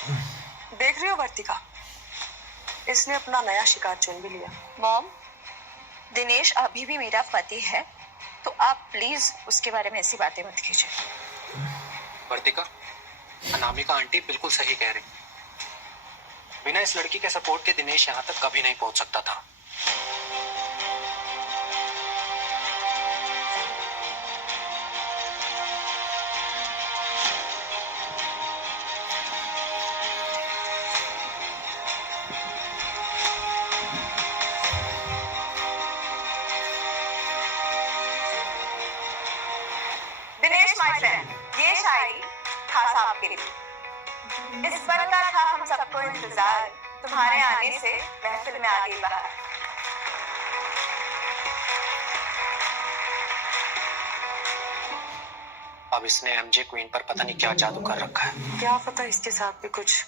देख रही हो वर्तिका, इसने अपना नया शिकार चुन भी लिया। मॉम, दिनेश अभी भी मेरा पति है, तो आप प्लीज उसके बारे में ऐसी बातें मत कीजिए। वर्तिका, अनामिका आंटी बिल्कुल सही कह रही। बिना इस लड़की के सपोर्ट के दिनेश यहाँ तक कभी नहीं पहुंच सकता था। दिनेश माय फ्रेंड, ये शायरी खास आपके लिए। इस पल का था हम सबको इंतजार, तुम्हारे आने से महफिल में आ गई बाहर। अब इसने एमजे क्वीन पर पता नहीं क्या जादू कर रखा है। क्या पता इसके साथ भी कुछ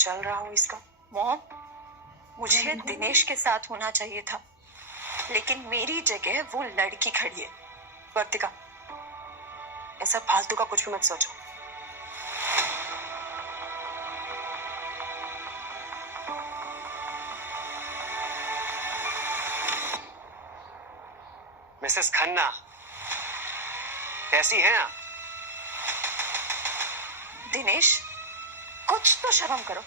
चल रहा हो इसका। मॉम, मुझे दिनेश के साथ होना चाहिए था, लेकिन मेरी जगह वो लड़की खड़ी है। वर्तिका, ऐसा फालतू का कुछ भी मत सोचो। मिसेस खन्ना, कैसी हैं आप? दिनेश, कुछ तो शर्म करो।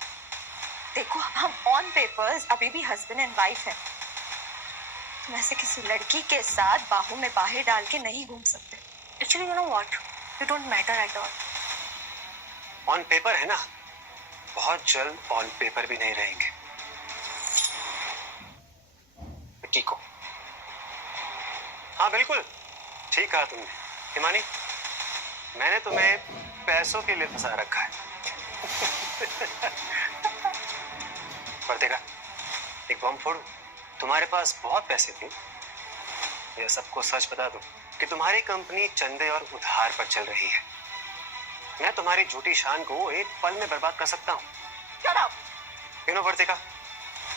देखो, हम ऑन पेपर्स अभी भी हस्बैंड एंड वाइफ हैं। तुम ऐसे किसी लड़की के साथ बाहों में बाहें डाल के नहीं घूम सकते। Actually you know what, you don't matter at all. On paper है ना, बहुत जल्द ऑन पेपर भी नहीं रहेंगे। ठीक हो? हाँ बिल्कुल, ठीक कहा तुमने। हिमानी, मैंने तुम्हें पैसों के लिए फंसा रखा है। पर देखा, एक बम फोड़ू, तुम्हारे पास बहुत पैसे थे। यह सबको सच बता दो कि तुम्हारी कंपनी चंदे और उधार पर चल रही है। मैं तुम्हारी झूठी शान को एक पल में बर्बाद कर सकता हूँ। Shut up! यू नो वर्तिका,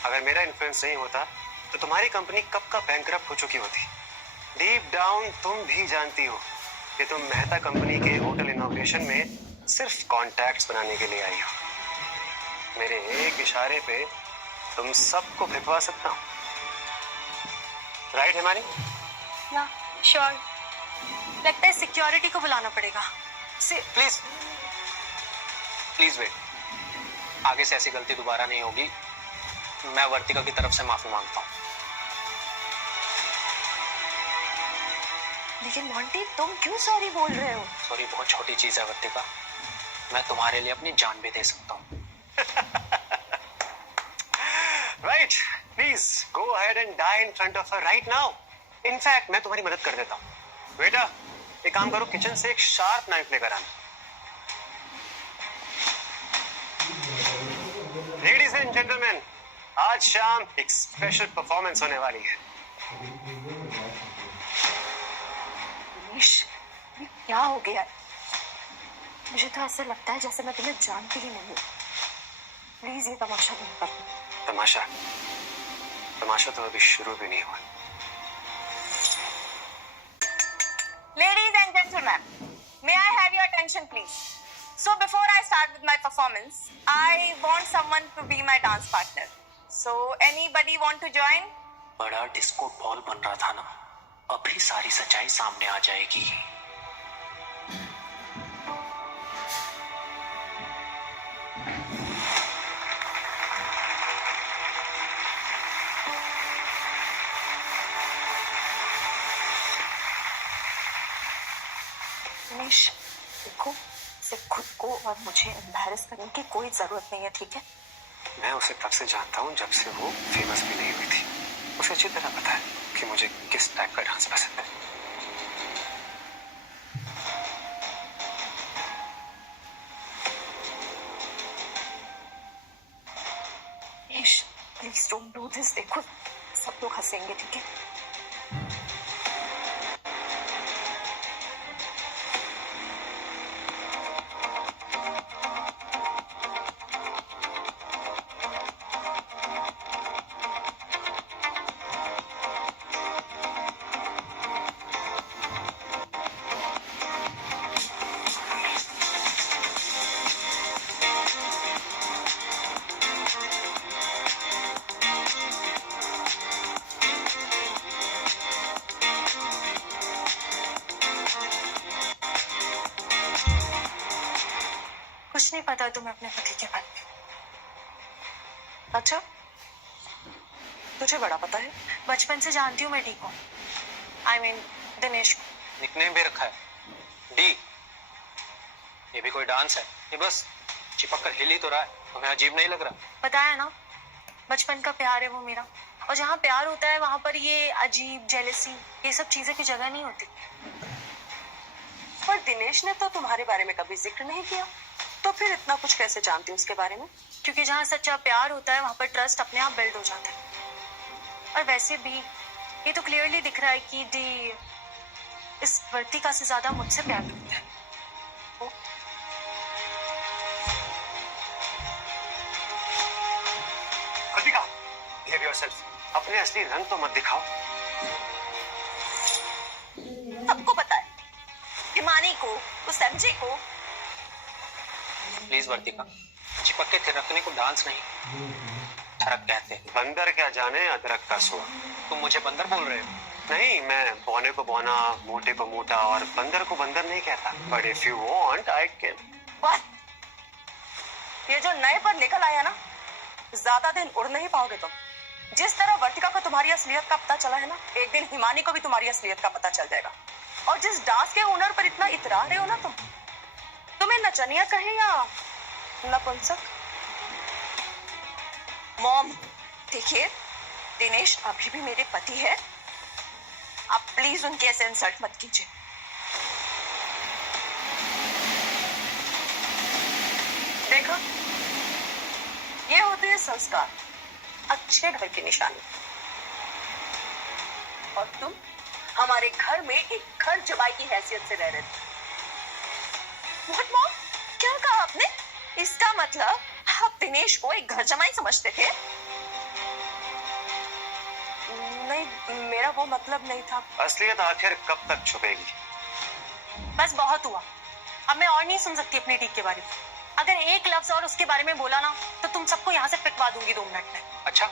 अगर मेरा इन्फ्लुएंस नहीं होता तो तुम्हारी कंपनी कब का बैंकरप्ट हो चुकी होती। डीप डाउन तुम भी जानती हो कि तुम मेहता कंपनी के होटल इनॉग्रेशन में सिर्फ कॉन्टैक्ट्स बनाने के लिए आई हो। मेरे एक इशारे पे तुम सबको भिजवा सकता हूँ। राइट हिमानी? या श्योर। लगता है सिक्योरिटी को बुलाना पड़ेगा। Please please wait. आगे से ऐसी गलती दोबारा नहीं होगी। मैं वर्तिका की तरफ से माफी मांगता हूँ। लेकिन मॉन्टी, तुम क्यों सॉरी बोल रहे हो? सॉरी बहुत छोटी चीज है वर्तिका, मैं तुम्हारे लिए अपनी जान भी दे सकता हूँ। Right, please go ahead and die in front of her right now. In fact मैं तुम्हारी मदद कर देता हूँ। बेटा, एक काम करो, किचन से एक शार्प नाइफ लेकर आना। लेडीज एंड जेंटलमैन, आज शाम एक स्पेशल परफॉर्मेंस होने वाली है। दिनेश, ये क्या हो गया? मुझे तो ऐसे लगता है जैसे मैं तुम्हें जानती ही नहीं हूँ। प्लीज ये तमाशा नहीं कर। तमाशा? तमाशा तो अभी शुरू भी नहीं हुआ। Ladies and gentlemen, may I have your attention, please? So before I start with my performance, I want someone to be my dance partner. So anybody want to join? बड़ा डिस्को बॉल बन रहा था ना, अभी सारी सच्चाई सामने आ जाएगी। दिनेश, देखो, सिर्फ खुद को और मुझे एम्बैरस करने की कोई जरूरत नहीं है, ठीक है? मैं उसे तब से जानता हूँ जब से वो फेमस भी नहीं हुई थी। उसे अच्छी तरह पता है कि मुझे किस टाइप का डांस पसंद है। Dinesh, please don't do this. देखो, सब लोग हंसेंगे, ठीक है? कुछ नहीं पता तुम्हें अपने पति के बारे में। अच्छा, तुझे बड़ा पता है। बचपन से जानती हूँ मैं डी को, आई मीन दिनेश को। निकनेम भी रखा है डी। ये भी कोई डांस है? ये बस चिपक कर हिल ही तो रहा है, तुम्हें अजीब नहीं लग रहा? बताया ना, बचपन का प्यार है वो मेरा, और जहाँ प्यार होता है वहां पर ये अजीब जेलसी ये सब चीजें की जगह नहीं होती। पर दिनेश ने तो तुम्हारे बारे में कभी जिक्र नहीं किया, तो फिर इतना कुछ कैसे जानती हो उसके बारे में? क्योंकि जहाँ सच्चा प्यार होता है वहां पर ट्रस्ट अपने आप बिल्ड हो जाता है। और वैसे भी ये तो क्लियरली दिख रहा है कि डी इस वर्तिका से ज्यादा मुझसे प्यार करता है। वर्तिका, behave yourself. अपने असली रंग तो मत दिखाओ। सबको पता है, हिमानी को, उस एमजे को। प्लीज वर्तिका, चिपक के थिरकने को डांस नहीं, थरक कहते हैं। बंदर क्या जाने अदरक का स्वाद। तुम मुझे बंदर बोल रहे हो? नहीं, मैं बौने को बौना, मोटे को मोटा और बंदर को बंदर नहीं कहता। But if you want I can. बस, ये जो नए पर निकल आया ना, ज्यादा दिन उड़ नहीं पाओगे तुम। जिस तरह वर्तिका को तुम्हारी असलियत का पता चला है ना, एक दिन हिमानी को भी तुम्हारी असलियत का पता चल जाएगा। और जिस डांस के हुनर पर इतना इतरा रहे हो ना तुम, तुम्हें नचनिया कहे या नपुंसक? मॉम, देखिए, दिनेश अभी भी मेरे पति है। आप प्लीज उनके ऐसे इंसल्ट मत कीजिए। देखो, ये होते हैं संस्कार, अच्छे घर की निशानी। और तुम हमारे घर में एक घर जमाई की हैसियत से रह रहे थे। What, mom? क्या कहा आपने? इसका मतलब आप दिनेश को एक घर जमाई समझते थे? नहीं, मेरा वो मतलब नहीं था। असलियत आखिर कब तक छुपेगी? बस बहुत हुआ, अब मैं और नहीं सुन सकती अपनी टीक के बारे में। अगर एक लफ्ज और उसके बारे में बोला ना तो तुम सबको यहाँ से पिटवा दूंगी 2 मिनट में। अच्छा,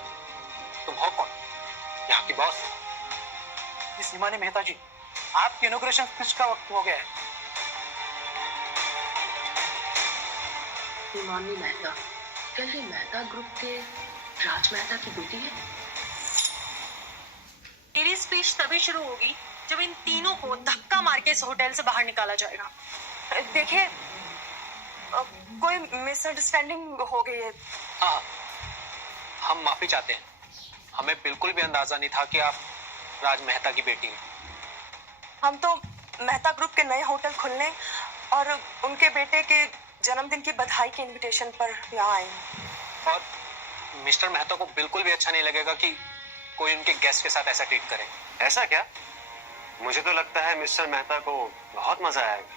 तुम हो कौन? यहाँ की बॉस? मिस हिमानी मेहता जी, आपकी इनॉग्रेशन स्पीच का वक्त हो गया है। हिमानी मेहता, क्या ये मेहता ग्रुप के राज मेहता की बेटी है? मेरी स्पीच तभी शुरू होगी जब इन तीनों को धक्का मार के इस होटल से बाहर निकाला जाएगा। देखिए, कोई मिसअंडरस्टैंडिंग हो गई है। हाँ, हम माफी चाहते हैं। हमें बिल्कुल भी अंदाजा नहीं था कि आप राज मेहता की बेटी हैं। हम तो मेहता ग्रुप के नए होटल खुलने और उनके बेटे के जन्मदिन की बधाई के इनविटेशन पर यहाँ आए हैं। और मिस्टर मेहता को बिल्कुल भी अच्छा नहीं लगेगा कि कोई उनके गेस्ट के साथ ऐसा ट्रीट करे। ऐसा क्या? मुझे तो लगता है मिस्टर मेहता को बहुत मजा आएगा।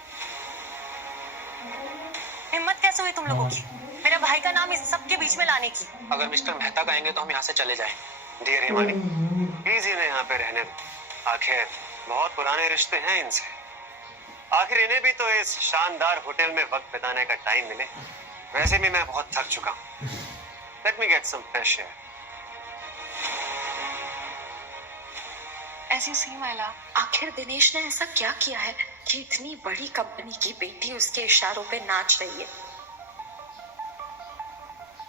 हिम्मत कैसे हुई तुम लोगों की मेरे भाई का नाम इस सब के बीच में लाने की? अगर मिस्टर मेहता कहेंगे तो हम यहाँ से चले जाएं। डियर हिमानी, प्लीज इन्हें यहाँ पे रहने दो। आखिर बहुत पुराने रिश्ते हैं इनसे। आखिर इन्हें भी तो इस शानदार होटल में वक्त बिताने का टाइम मिले। वैसे भी मैं बहुत थक चुका हूँ। Let me get some fresh air. As you see, Mala, आखिर दिनेश ने ऐसा क्या किया है कि इतनी बड़ी कंपनी की बेटी उसके इशारों पे नाच रही है?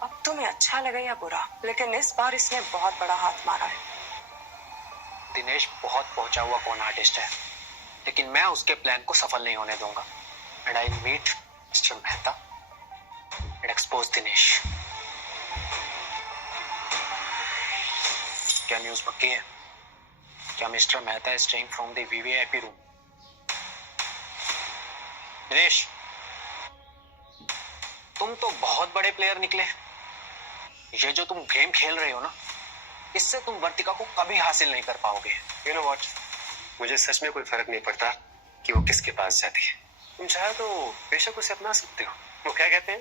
अब तुम्हें अच्छा लगे या बुरा, लेकिन इस बार इसने बहुत बड़ा हाथ मारा है। दिनेश बहुत पहुंचा हुआ कौन आर्टिस्ट है, लेकिन मैं उसके प्लान को सफल नहीं होने दूंगा। And I meet mister Mehta and expose Dinesh. क्या न्यूज़ पक्की है? क्या mister Mehta is staying from the VVIP room? Dinesh, तुम तो बहुत बड़े प्लेयर निकले। ये जो तुम गेम खेल रहे हो ना, इससे तुम वर्तिका को कभी हासिल नहीं कर पाओगे। यू नो व्हाट, मुझे सच में कोई फर्क नहीं पड़ता कि वो किसके पास जाती है। तुम चाहे तो बेशक उसे अपना सकते हो। वो क्या कहते हैं,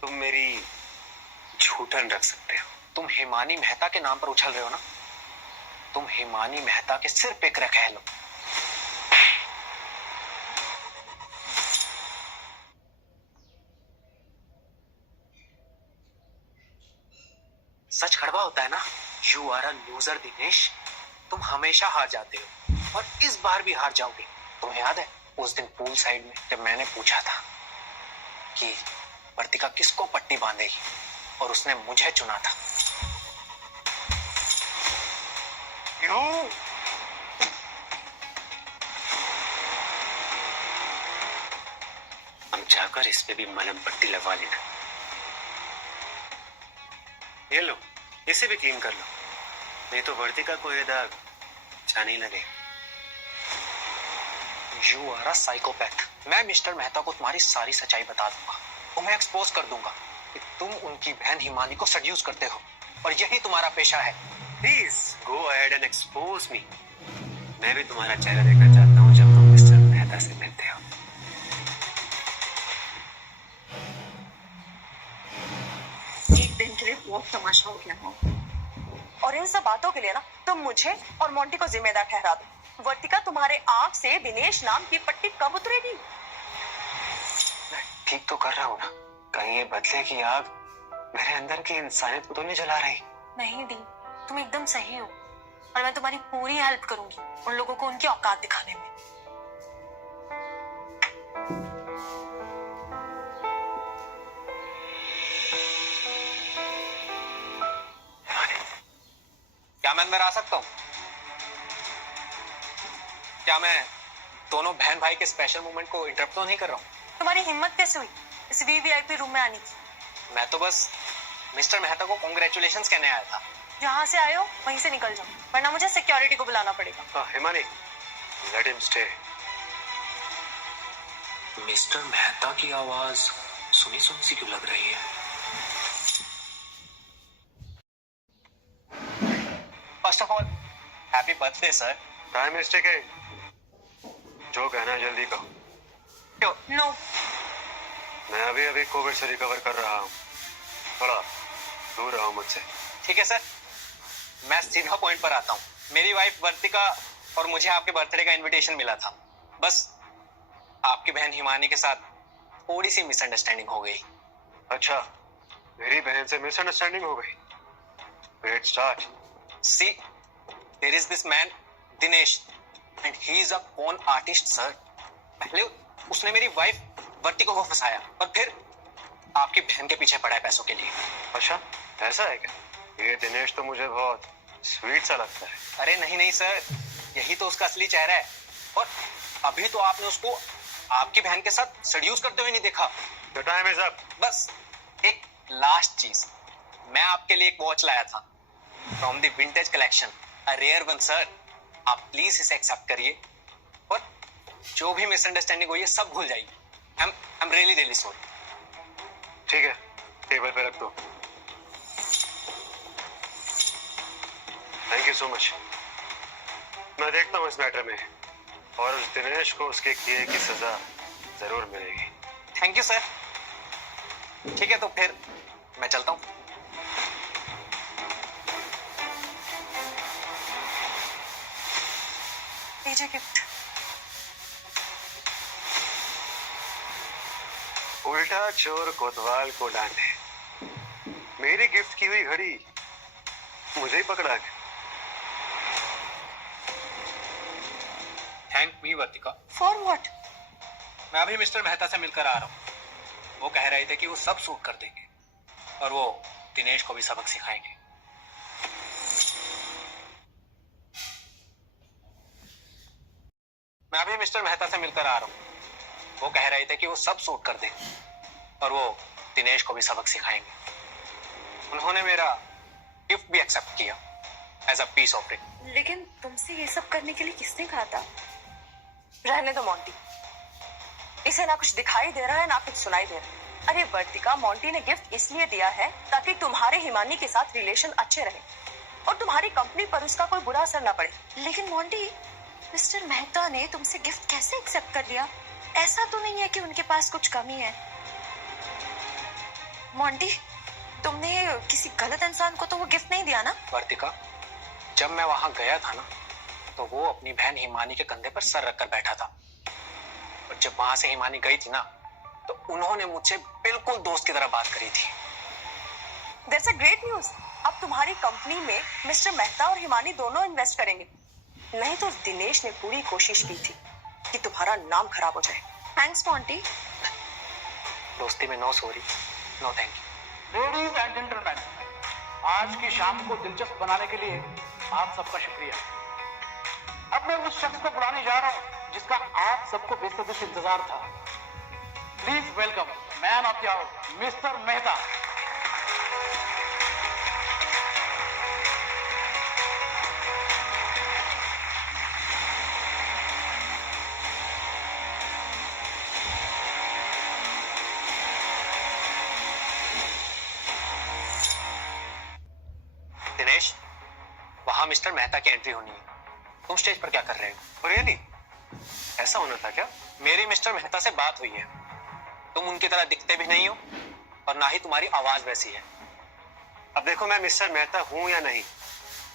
तुम मेरी झूठन रख सकते हो। तुम हिमानी मेहता के नाम पर उछल रहे हो ना, तुम हिमानी मेहता के सिर पे कह लो। सच कड़वा होता है ना। You are a loser Dinesh, तुम हमेशा हार जाते हो और इस बार भी हार जाओगे। तुम्हें याद है उस दिन पूल साइड में जब मैंने पूछा था कि वर्तिका किसको पट्टी बांधेगी, और उसने मुझे चुना था। हम जाकर इस पे भी मलहम पट्टी लगवा लेना। ये लो, इसे भी क्लीन कर लो, नहीं तो वर्तिका को ये दाग जाने ही लगे। You are a psychopath. मैं मिस्टर मेहता को तुम्हारी सारी सच्चाई बता दूंगा, तुम्हें एक्सपोज कर दूंगा कि तुम उनकी बहन हिमानी को सेड्यूस करते हो, और यही तुम्हारा पेशा है। Please go ahead and expose me. मैं भी तुम्हारा चेहरा देखना चाहता हूँ जब तुम मिस्टर मेहता से मिलते हो। एक दिन के लिए बहुत तमाशा हो गया हो। और इन सब बातों के लिए ना तुम मुझे और मोंटी को जिम्मेदार ठहरा दो। वर्तिका, तुम्हारे आंख से दिनेश नाम की पट्टी कब उतरेगी? मैं ठीक तो कर रहा हूँ ना, कहीं ये बदले की आग मेरे अंदर की इंसानियत को तो नहीं जला रही। नहीं डी, तुम एकदम सही हो, और मैं तुम्हारी पूरी हेल्प करूंगी उन लोगों को उनकी औकात दिखाने में। क्या मैं अंदर आ सकता हूँ? क्या मैं दोनों बहन भाई के स्पेशल मोमेंट को इंटरप्ट तो नहीं कर रहा हूँ? तुम्हारी हिम्मत कैसे हुई इस वीवीआईपी रूम में आने की? मैं तो बस मिस्टर मेहता को कांग्रेचुलेशंस कहने आया था। जहां से आए हो वहीं से निकल जाओ, वरना मुझे सिक्योरिटी को बुलाना पड़ेगा। Himani, let him stay. Mister Mehta की आवाज सुनी सुनी सी क्यों लग रही है? First of all happy birthday sir. Time mistake है, जो कहना है जल्दी कहो। क्यों? नो, मैं अभी अभी कोविड से रिकवर कर रहा हूँ, थोड़ा दूर रहो मुझसे। ठीक है सर, मैं सीधा पॉइंट पर आता हूँ। मेरी वाइफ वर्तिका और मुझे आपके बर्थडे का इनविटेशन मिला था, बस आपकी बहन हिमानी के साथ थोड़ी सी मिसअंडरस्टैंडिंग हो गई। अच्छा, मेरी बहन से मिसअंडरस्टैंडिंग हो गई। Great start. See, there is this man, Dinesh, and he is a con artist, sir. पहले उसने मेरी वाइफ वर्तिका को फंसाया, और फिर आपकी बहन के पीछे पड़ा है पैसों के लिए। अच्छा, ऐसा है क्या? ये दिनेश तो मुझे बहुत स्वीट सा लगता है। अरे नहीं नहीं सर, यही तो उसका असली चेहरा है, और अभी तो आपने उसको आपकी बहन के साथ सेड्यूस करते हुए नहीं देखा। The time is up. बस एक लास्ट चीज, मैं आपके लिए एक वॉच लाया था from the vintage collection, a rare one sir. आप प्लीज इसे एक्सेप्ट करिए, और जो भी मिसअंडरस्टैंडिंग हुई है सब भूल जाइए। I am really really sorry. ठीक है, टेबल पे रख दो। Thank you so much. मैं देखता हूँ इस मैटर में, और उस दिनेश को उसके किए की सजा जरूर मिलेगी। Thank you sir. ठीक है, तो फिर मैं चलता हूँ। लीजिए गिफ्ट। उल्टा चोर कोतवाल को डांटे। मेरी गिफ्ट की हुई घड़ी मुझे ही पकड़ा के। Thank me Vartika. For what? मैं अभी मिस्टर मेहता से मिलकर आ रहा हूँ। वो कह रहे थे कि वो सब सूट कर देंगे, और वो दिनेश को भी सबक सिखाएंगे। मैं अभी मिस्टर मेहता से मिलकर आ रहा हूँ। वो कह रहे थे कि वो सब सूट कर देंगे, और वो दिनेश को भी सबक सिखाएंगे। उन्होंने मेरा गिफ्ट भी एक्सेप्ट किया एज अ पीस ऑफरिंग। लेकिन तुमसे ये सब करने के लिए किसने कहा था? रहने दो मोंटी, इसे ना कुछ दिखाई दे रहा है ना कुछ सुनाई दे रहा है। अरे वर्तिका, मोंटी ने गिफ्ट इसलिए दिया है ताकि तुम्हारे हिमानी के साथ रिलेशन अच्छे रहे और तुम्हारी कंपनी पर उसका कोई बुरा असर ना पड़े। लेकिन मोंटी, मिस्टर मेहता ने तुमसे गिफ्ट कैसे एक्सेप्ट कर लिया? ऐसा तो नहीं है कि उनके पास कुछ कमी है? मोंटी, तुमने किसी गलत इंसान को तो वो गिफ्ट नहीं दिया ना? वर्तिका, जब मैं वहां गया था ना, तो वो अपनी बहन हिमानी के कंधे पर सर रखकर बैठा था, और जब वहां से हिमानी गई थी ना, तो उन्होंने मुझसे बिल्कुल दोस्त की तरह बात करी थी। That's a great news. अब तुम्हारी कंपनी में मिस्टर मेहता और हिमानी दोनों इन्वेस्ट करेंगे। नहीं तो दिनेश ने पूरी कोशिश की थी कि तुम्हारा नाम खराब हो जाए। थैंक्स मोंटी। दोस्ती में no sorry. No thank you. Ladies and gentleman, आज की शाम को दिलचस्प बनाने के लिए आप सबका शुक्रिया। अब मैं उस शख्स को बुलाने जा रहा हूं जिसका आप सबको बेसब्री से इंतजार था। Please welcome man of the hour mister Mehta. Dinesh, वहां मिस्टर मेहता की एंट्री होनी है। तुम स्टेज पर क्या कर रहे हो? रियली ऐसा होना था क्या? मेरी मिस्टर मेहता से बात हुई है। तुम उनकी तरह दिखते भी नहीं हो और ना ही तुम्हारी आवाज वैसी है। अब देखो, मैं मिस्टर मेहता हूं या नहीं,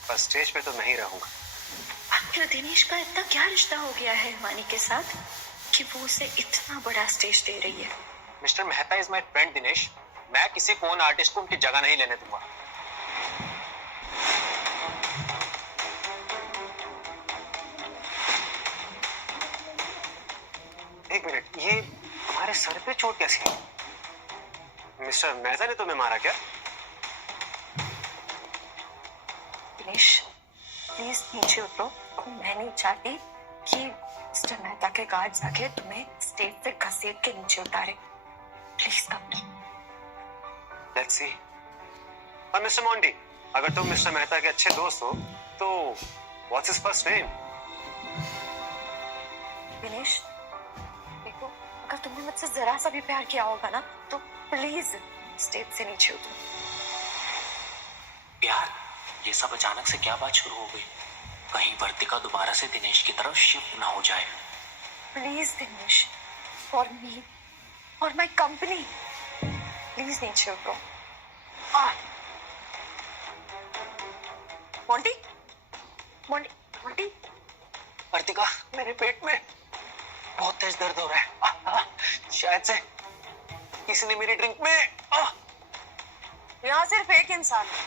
पर स्टेज पे तो नहीं रहूंगा। आखिर दिनेश का इतना क्या रिश्ता हो गया है हिमानी के साथ कि वो उसे इतना बड़ा स्टेज दे रही है? Mister Mehta is my friend Dinesh. मैं किसी फोन आर्टिस्ट को उनकी जगह नहीं लेने दूंगा। एक मिनट, ये तुम्हारे सर पे चोट कैसी है? मिस्टर मेहता ने तुम्हें मारा क्या? दिनेश प्लीज नीचे उतरो। मैं नहीं चाहती कि मिस्टर मेहता के गार्ड्स आके तुम्हें स्टेज से घसीट के नीचे उतारे। Please come down. Let's see. और मिस्टर मोंटी, अगर तुम मिस्टर मेहता के अच्छे दोस्त हो तो what's his first name? Dinesh देखो, अगर तुमने मुझसे जरा सा भी प्यार किया होगा ना तो प्लीज स्टेज से नीचे उतरो। यार, ये सब अचानक से क्या बात शुरू हो गई? कहीं वर्तिका दोबारा से दिनेश की तरफ शिफ्ट ना हो जाए। प्लीज दिनेश, फॉर मी और माय कंपनी, प्लीज नीचे उतरो। मोंटी, मोंटी मोंटी वर्तिका, मेरे पेट में बहुत तेज दर्द हो रहा है। शायद से किसी ने मेरी ड्रिंक में यहाँ सिर्फ एक इंसान है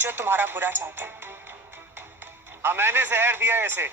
जो तुम्हारा बुरा चाहता है। हाँ, मैंने जहर दिया है इसे।